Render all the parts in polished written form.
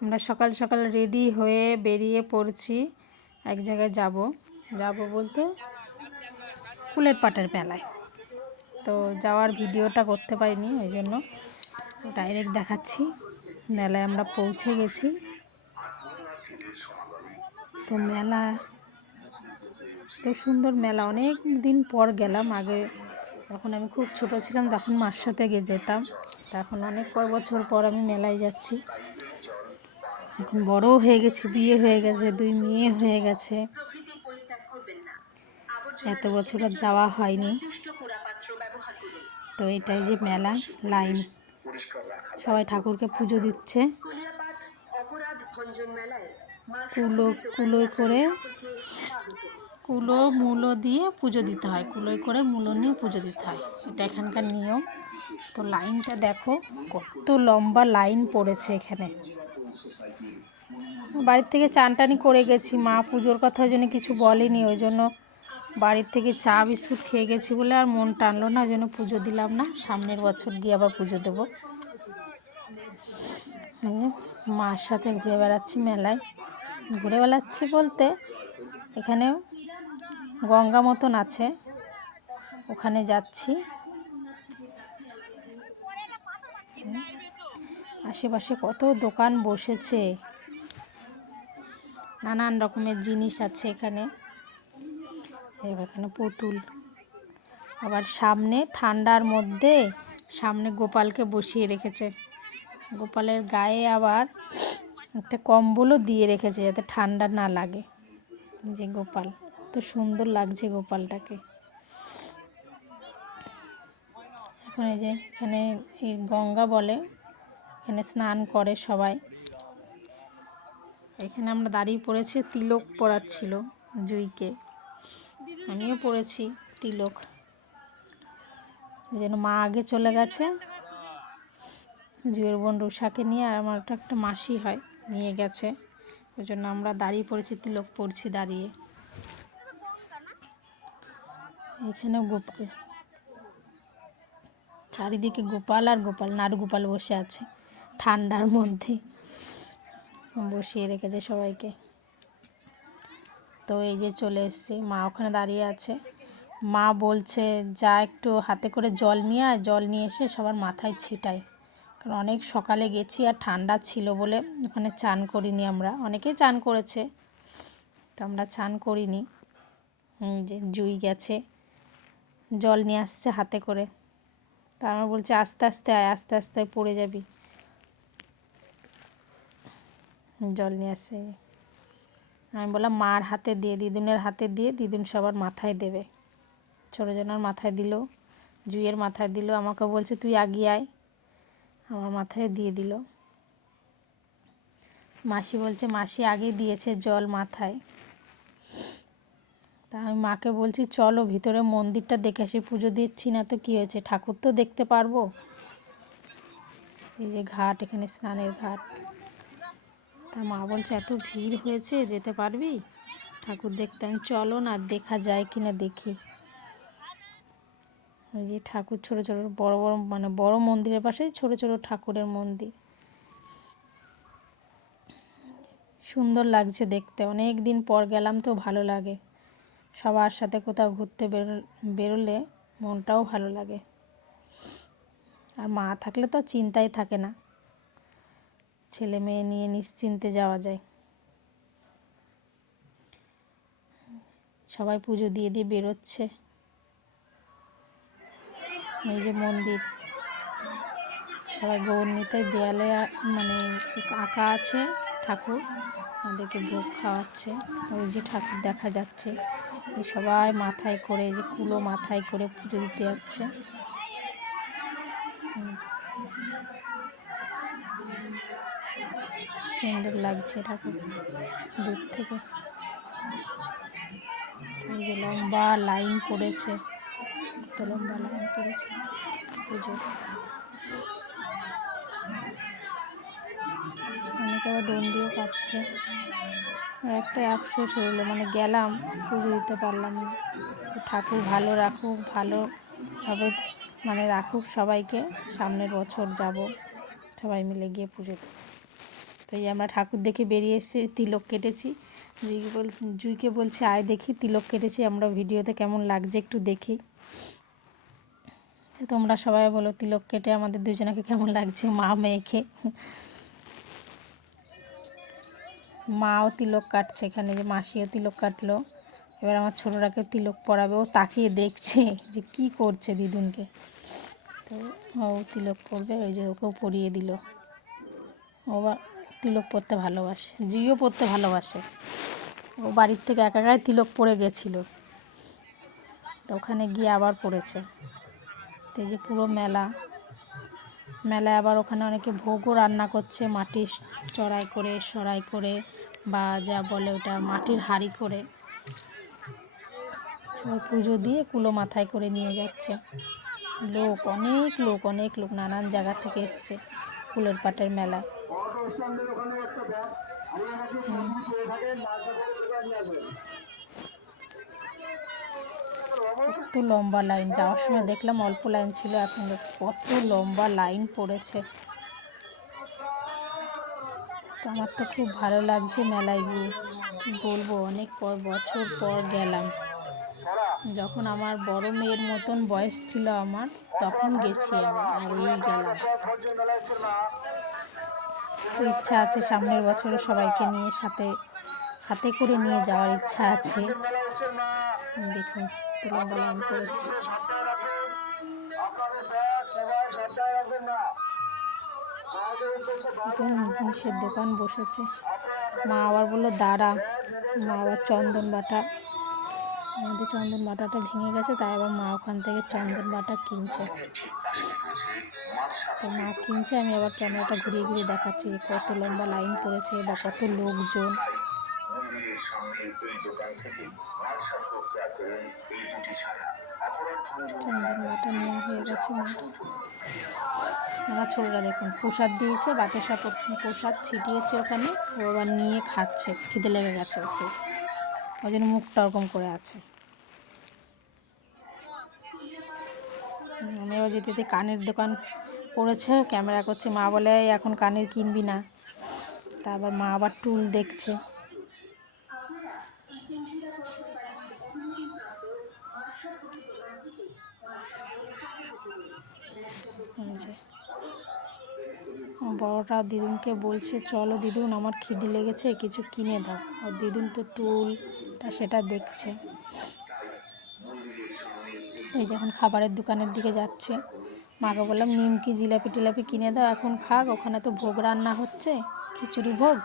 আমরা সকাল সকাল রেডি হয়ে বেরিয়ে পড়ছি এক জায়গায় যাব বলতে কুলের পাটের মেলায়। তো যাওয়ার ভিডিওটা করতে পারিনি, ওই জন্য ডাইরেক্ট দেখাচ্ছি। মেলায় আমরা পৌঁছে গেছি। তো মেলা তো সুন্দর মেলা, অনেক দিন পর গেলাম। আগে যখন আমি খুব ছোট ছিলাম তখন মার সাথে যেতাম। তখন অনেক কয় বছর পর আমি মেলায় যাচ্ছি। এখন বড়ও হয়ে গেছি, বিয়ে হয়ে গেছে, 2 মেয়ে হয়ে গেছে, এত বছর আর যাওয়া হয়নি। তো এটাই যে মেলা, লাইন, সবাই ঠাকুরকে পুজো দিচ্ছে। কুলো মূলো দিয়ে পুজো দিতে হয়, কুলোয় করে মূলো নিয়ে পুজো দিতে হয়, এটা এখানকার নিয়ম। তো লাইনটা দেখো কত লম্বা লাইন পড়েছে এখানে। বাড়ির থেকে চান টানি করে গেছি, মা পুজোর কথা ওই জন্য কিছু বলেনি, ওই জন্য বাড়ির থেকে চা বিস্কুট খেয়ে গেছি বলে আর মন টানলো না, ওই জন্য পুজো দিলাম না। সামনের বছর গিয়ে আবার পুজো দেবো। মার সাথে ঘুরে বেড়াচ্ছি মেলায়। ঘুরে বেড়াচ্ছি বলতে এখানেও গঙ্গা মতন আছে, ওখানে যাচ্ছি। আশেপাশে কত দোকান বসেছে, নানান রকমের জিনিস আছে এখানে। এখানে পুতুল, আবার সামনে ঠান্ডার মধ্যে সামনে গোপালকে বসিয়ে রেখেছে। গোপালের গায়ে আবার একটা কম্বলও দিয়ে রেখেছে যাতে ঠান্ডা না লাগে। যে গোপাল, তো সুন্দর লাগছে গোপালটাকে। এখন এই যে এখানে এই গঙ্গা বলে, এখানে স্নান করে সবাই। এখানে আমরা দাঁড়িয়ে পড়েছি, তিলক পরাচ্ছিল জুঁইকে, আমিও পড়েছি তিলক। এই জন্য মা আগে চলে গেছে জুঁয়ের বোন রুষাকে নিয়ে, আর আমার একটা মাসি হয়, নিয়ে গেছে। ওই জন্য আমরা দাঁড়িয়ে পড়েছি, তিলক পড়ছি দাঁড়িয়ে। এখানেও গোপাল, চারিদিকে গোপাল আর গোপাল, নাড়ুগোপাল বসে আছে ঠান্ডার মধ্যে, বসিয়ে রেখেছে সবাইকে। তো এই যে চলে এসেছি, মা ওখানে দাঁড়িয়ে আছে। মা বলছে যা একটু হাতে করে জল নিয়ে আয়, জল নিয়ে এসে সবার মাথায় ছিটাই। কারণ অনেক সকালে গেছি আর ঠান্ডা ছিল বলে ওখানে চান করিনি আমরা। অনেকেই চান করেছে, তো আমরা চান করিনি। যে জুঁই গেছে, জল নিয়ে আসছে হাতে করে। তা আমার বলছে আস্তে আস্তে আয়, আস্তে আস্তে পড়ে যাবি। জল নিয়ে আসছে, আমি বললাম মার হাতে দিয়ে, দিদুনের হাতে দিয়ে, দিদুন সবার মাথায় দেবে। ছোটোজনার মাথায় দিল, জুঁইয়ের মাথায় দিল, আমাকে বলছে তুই আগিয়ে আয়, আমার মাথায় দিয়ে দিল। মাসি বলছে মাসি আগে দিয়েছে জল মাথায়। তা আমি মাকে বলছি চলো ভিতরে মন্দিরটা দেখে আসি, পুজো দিচ্ছি না তো কী হয়েছে, ঠাকুর তো দেখতে পারবো। এই যে ঘাট, এখানে স্নানের ঘাট। তা মা বলছে এত ভিড় হয়েছে যেতে পারবি ঠাকুর দেখতে? আমি চলো না দেখা যায় কি না দেখি। ওই যে ঠাকুর ছোটো ছোটো, বড় বড়, মানে বড় মন্দিরের পাশে ছোটো ছোটো ঠাকুরের মন্দির, সুন্দর লাগছে দেখতে। অনেক দিন পর গেলাম তো ভালো লাগে। সবার সাথে কোথাও ঘুরতে বেরোলে মনটাও ভালো লাগে। আর মা থাকলে তো চিন্তাই থাকে না, ছেলে মেয়ে নিয়ে নিশ্চিন্তে যাওয়া যায়। সবাই পুজো দিয়ে দিয়ে বেরোচ্ছে। এই যে মন্দির, সবাই গৌরনীতে দেয়ালে মানে আঁকা আছে ঠাকুর, আমাদেরকে ভোগ খাওয়াচ্ছে। ওই যে ঠাকুর দেখা যাচ্ছে, সবাই মাথায় করে, এই যে কুলো মাথায় করে পুজো দিতে যাচ্ছে। সুন্দর লাগছে ঠাকুর দূর থেকে। এই যে লম্বা লাইন পড়েছে, কত লম্বা লাইন পড়েছে পুজোর। অনেকে আবার ডন্ডিও কাটছে। একটা আফসোস হলো, মানে গেলাম পুজো দিতে পারলাম না। তো ঠাকুর ভালো রাখুক, ভালোভাবে মানে রাখুক সবাইকে। সামনের বছর যাব সবাই মিলে গিয়ে পুজো দেব। তো এই আমরা ঠাকুর দেখে বেরিয়ে এসে তিলক কেটেছি। জুইকে বলছে আয় দেখি তিলক কেটেছি আমরা ভিডিওতে, কেমন লাগছে একটু দেখি। তোমরা সবাই বলো তিলক কেটে আমাদের দুজনকে কেমন লাগছে, মা মেয়েকে। মাও তিলক কাটছে, এখানে যে মাসিও তিলক কাটলো। এবার আমার ছোটোটাকে তিলক পরাবে, ও তাকিয়ে দেখছে যে কি করছে দিদুনকে। তো ও তিলক করবে, ওই যে ওকেও পরিয়ে দিল। ও তিলক পরতে ভালোবাসে, জিও পরতে ভালোবাসে। ও বাড়ির থেকে একা একাই তিলক পরে গেছিলো, তো ওখানে গিয়ে আবার পড়েছে। তো এই যে পুরো মেলায় আবার ওখানে অনেকে ভোগও রান্না করছে, মাটির সরাই করে বা যা বলে ওটা মাটির হাঁড়ি করে সবাই পুজো দিয়ে কুলো মাথায় করে নিয়ে যাচ্ছে। অনেক লোক নানান জায়গা থেকে এসছে কুলের পাটের মেলায়। কত লম্বা লাইন, যাওয়ার সময় দেখলাম অল্প লাইন ছিল, এখন কত লম্বা লাইন পড়েছে। তো আমার তো খুব ভালো লাগছে মেলায় গিয়ে, কি বলবো, অনেক বছর পর গেলাম। যখন আমার বড় মেয়ের মতন বয়স ছিল আমার, তখন গেছি আমি, আর এই গেলাম। তো ইচ্ছা আছে সামনের বছরও সবাইকে নিয়ে সাথে করে নিয়ে যাওয়ার ইচ্ছা আছে। দেখুন তো লম্বা লাইন পড়েছে। জিনিসের দোকান বসেছে। মা আবার বললো দাঁড়া, মা আবার চন্দন বাটা, আমাদের চন্দন বাটাটা ভেঙে গেছে, তাই আবার মা ওখান থেকে চন্দন বাটা কিনছে। তো মা কিনছে, আমি আবার ক্যামেরাটা ঘুরিয়ে দেখাচ্ছি যে কত লম্বা লাইন পড়েছে বা কত লোকজন। চন্দন বাটা নেওয়া হয়ে গেছে মাটা। আমার ছোটরা দেখুন প্রসাদ দিয়েছে, বাটে সব প্রসাদ ছিটিয়েছে ওখানে, ও আবার নিয়ে খাচ্ছে, খিদে লেগে গেছে ওকে, ওই জন্য মুখটা ওরকম করে আছে। আমি আবার যেতে কানের দোকান করেছে, ক্যামেরা করছে, মা বলে এখন কানের কিনবি না। তারপর মা আবার টুল দেখছে। বড়টা দিদুনকে বলছে চলো দিদুন আমার খিদে লেগেছে কিছু কিনে দাও, আর দিদুন তো টুলটা সেটা দেখছে। এই যখন খাবারের দোকানের দিকে যাচ্ছে, মাকে বললাম নিমকি জিলাপি টিলাপি কিনে দাও, এখন খাক, ওখানে তো ভোগ রান্না হচ্ছে, খিচুড়ি ভোগ,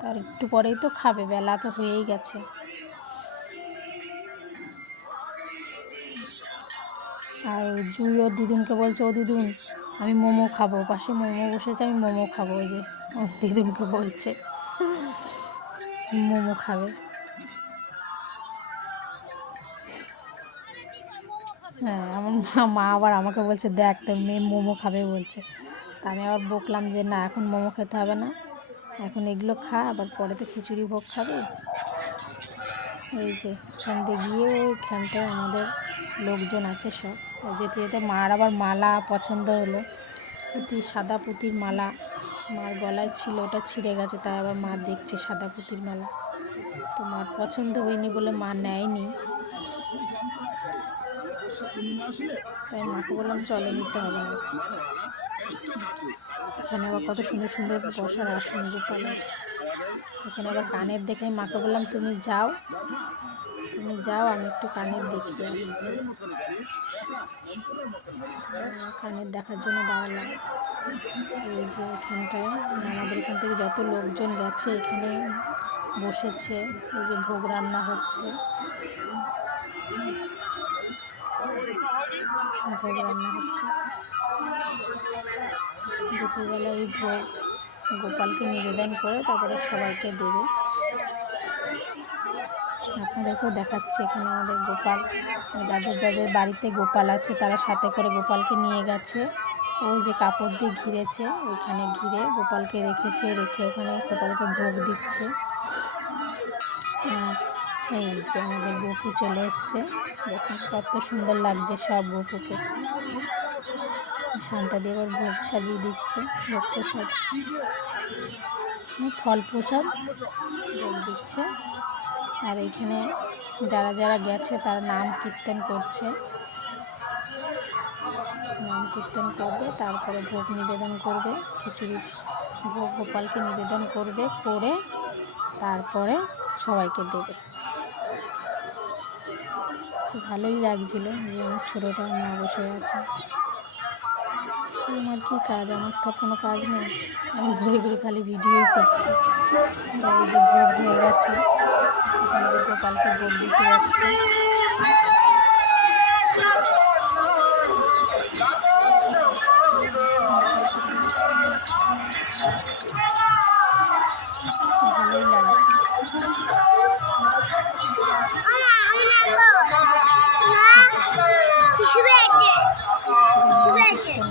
তার একটু পরেই তো খাবে, বেলা তো হয়েই গেছে। আর জুই ও দিদুনকে বলছে ও দিদুন আমি মোমো খাবো, পাশে মোমো বসেছে, আমি মোমো খাবো, ওই যে ও দিদুনকে বলছে মোমো খাবে। হ্যাঁ, আমার মা আবার আমাকে বলছে দেখ তোর মেয়ে মোমো খাবে বলছে। তা আমি আবার বকলাম যে না এখন মোমো খেতে হবে না, এখন এগুলো খা, আবার পরে তো খিচুড়ি ভোগ খাবে। এই যে এখান দিয়ে গিয়ে ওইখানটায় আমাদের লোকজন আছে সব। যেতে যেতে মার আবার মালা পছন্দ হলো, সাদা পুঁতির মালা মার গলায় ছিল, ওটা ছিঁড়ে গেছে, তাই আবার মা দেখছে সাদা পুঁতির মালা। তো মার পছন্দ হয়নি বলে মা নেয়নি, তাই মাকে বললাম চলে নিতে হবে না। এখানে আবার কত সুন্দর সুন্দর বসার আসন গোপালের। এখানে আবার কানের দেখে মাকে বললাম তুমি যাও আমি একটু কানের দেখিয়ে আসছি। কানের দেখার জন্য দাঁড়ালাম। এই যে এখানটায় আমাদের এখান থেকে যত লোকজন গেছে এখানে বসেছে, এই যে ভোগ রান্না হচ্ছে, দুপুরবেলা এই ভোগ গোপালকে নিবেদন করে তারপরে সবাইকে দেবে। আপনাদেরকেও দেখাচ্ছে এখানে আমাদের গোপাল, যাদের বাড়িতে গোপাল আছে তারা সাথে করে গোপালকে নিয়ে গেছে, ওই যে কাপড় দিয়ে ঘিরেছে, ওইখানে ঘিরে গোপালকে রেখে ওখানে গোপালকে ভোগ দিচ্ছে। এই যে আমাদের গপু চলে এসছে, দেখুন কত সুন্দর লাগছে সব গপুকে। শান্তা দেবর ভোগ সাজিয়ে দিচ্ছে, ভোগ প্রসাদ। ফল প্রসাদ ভোগ দিচ্ছে। আর এইখানে যারা যারা গেছে তারা নাম কীর্তন করছে, নাম কীর্তন করবে, তারপরে ভোগ নিবেদন করবে, খিচুড়ি ভোগ গোপালকে নিবেদন করবে, করে তারপরে সবাইকে দেবে। ভালোই লাগছিল যে আমার ছোটোটা মা বসে আছে। আমার কি কাজ, আমার তো কোনো কাজ নেই, আমি ঘুরে ঘুরে খালি ভিডিওই করছি। এই যে ভোগ হয়ে গেছে, এখানে যে গোপালকে ভোগ দিতে যাচ্ছে। ভালোই লাগছে।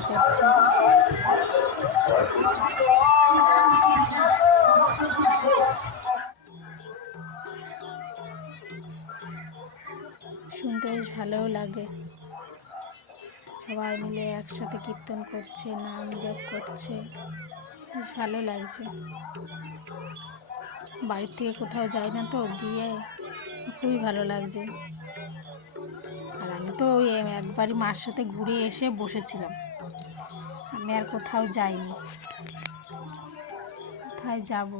করছে শুনতে বেশ ভালোও লাগে। সবাই মিলে একসাথে কীর্তন করছে, নাম জপ করছে, বেশ ভালো লাগছে। বাড়ির থেকে কোথাও যাই না তো, গিয়ে খুবই ভালো লাগছে। আর আমি তো ওই একবারই মার সাথে ঘুরে এসে বসেছিলাম, আমি আর কোথাও যাইনি। কোথায় যাব?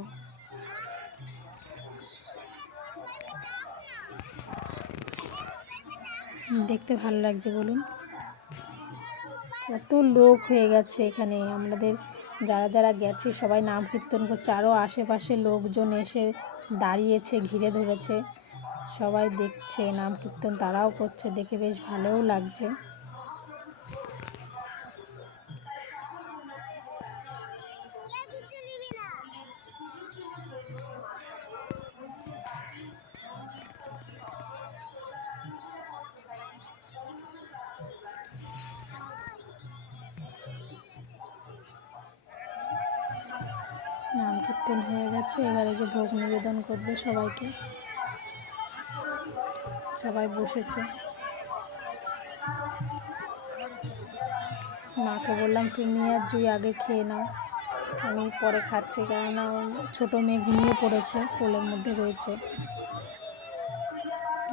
দেখতে ভালো লাগছে বলুন, কত লোক হয়ে গেছে এখানে। আমাদের যারা যারা গেছে সবাই নাম কীর্তন করছে, আরও আশেপাশে লোকজন এসে দাঁড়িয়েছে, ঘিরে ধরেছে, সবাই দেখছে নাম কীর্তন, তারাও করছে, দেখে বেশ ভালোও লাগছে। নাম কীর্তন হয়ে গেছে, এবারে যে ভোগ নিবেদন করবে সবাইকে, সবাই বসেছে। মাকে বললাম তুমি আর জুই আগে খেয়ে নাও, আমি পরে খাচ্ছি, কেননা ছোটো মেয়ে ঘুমিয়ে পড়েছে, কোলের মধ্যে রয়েছে।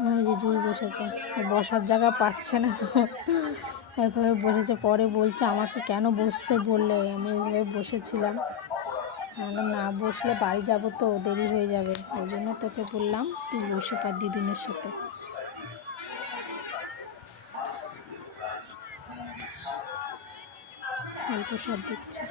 ওই যে জুই বসেছে, বসার জায়গা পাচ্ছে না তো এভাবে বসেছে। পরে বলছে আমাকে কেন বসতে বললে, আমি ওইভাবে বসেছিলাম, না বসলে বাড়ি যাব তো দেরি হয়ে যাবে, ওই জন্য তোকে বললাম তুই বসে পার দিদুনের সাথে। ফল প্রসাদ দিচ্ছে।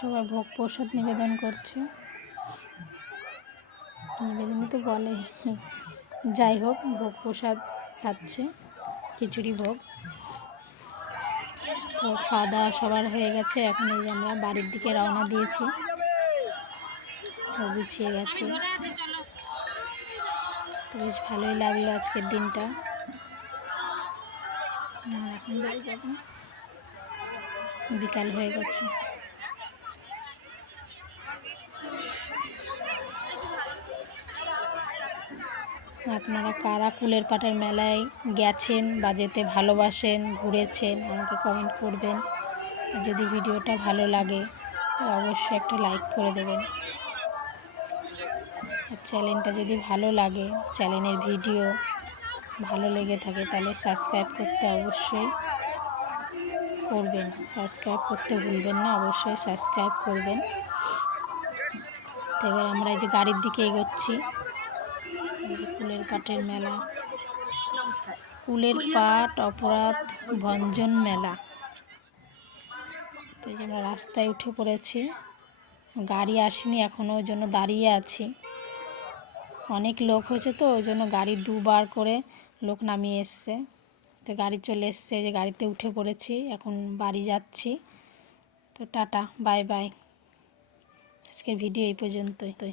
সবাই ভোগ প্রসাদ নিবেদন করছে, নিবেদনই তো বলে, যাই হোক ভোগ প্রসাদ খাচ্ছে, খিচুড়ি ভোগ। তো খাওয়া দাওয়া সবার হয়ে গেছে, এখন এই যে আমরা বাড়ির দিকে রওনা দিয়েছি, গুছিয়ে গেছে। তো বেশ ভালোই লাগলো আজকের দিনটা। এখন বাড়ি যাব, বিকাল হয়ে গেছে। আপনারা কারা কুলের পাটের মেলায় গেছেন বা যেতে ভালোবাসেন, ঘুরেছেন, আমাকে কমেন্ট করবেন। আর যদি ভিডিওটা ভালো লাগে অবশ্যই একটা লাইক করে দেবেন। আর চ্যানেলটা যদি ভালো লাগে, চ্যানেলের ভিডিও ভালো লেগে থাকে, তাহলে সাবস্ক্রাইব করতে অবশ্যই করবেন। সাবস্ক্রাইব করতে ভুলবেন না, অবশ্যই সাবস্ক্রাইব করবেন। তো এবার আমরা এই যে গাড়ির দিকে এগোচ্ছি। এই যে কুলের পাটের মেলা, কুলের পাট অপরাধ ভঞ্জন মেলা। তো এই যে আমরা রাস্তায় উঠে পড়েছি, গাড়ি আসেনি এখনও, ওই জন্য দাঁড়িয়ে আছি। অনেক লোক হয়েছে তো ওই জন্য গাড়ি দুবার করে লোক নামিয়ে এসছে। তো গাড়ি চলে এসছে, যে গাড়িতে উঠে পড়েছি, এখন বাড়ি যাচ্ছি। তো টাটা, বাই বাই। আজকের ভিডিও এই পর্যন্তই।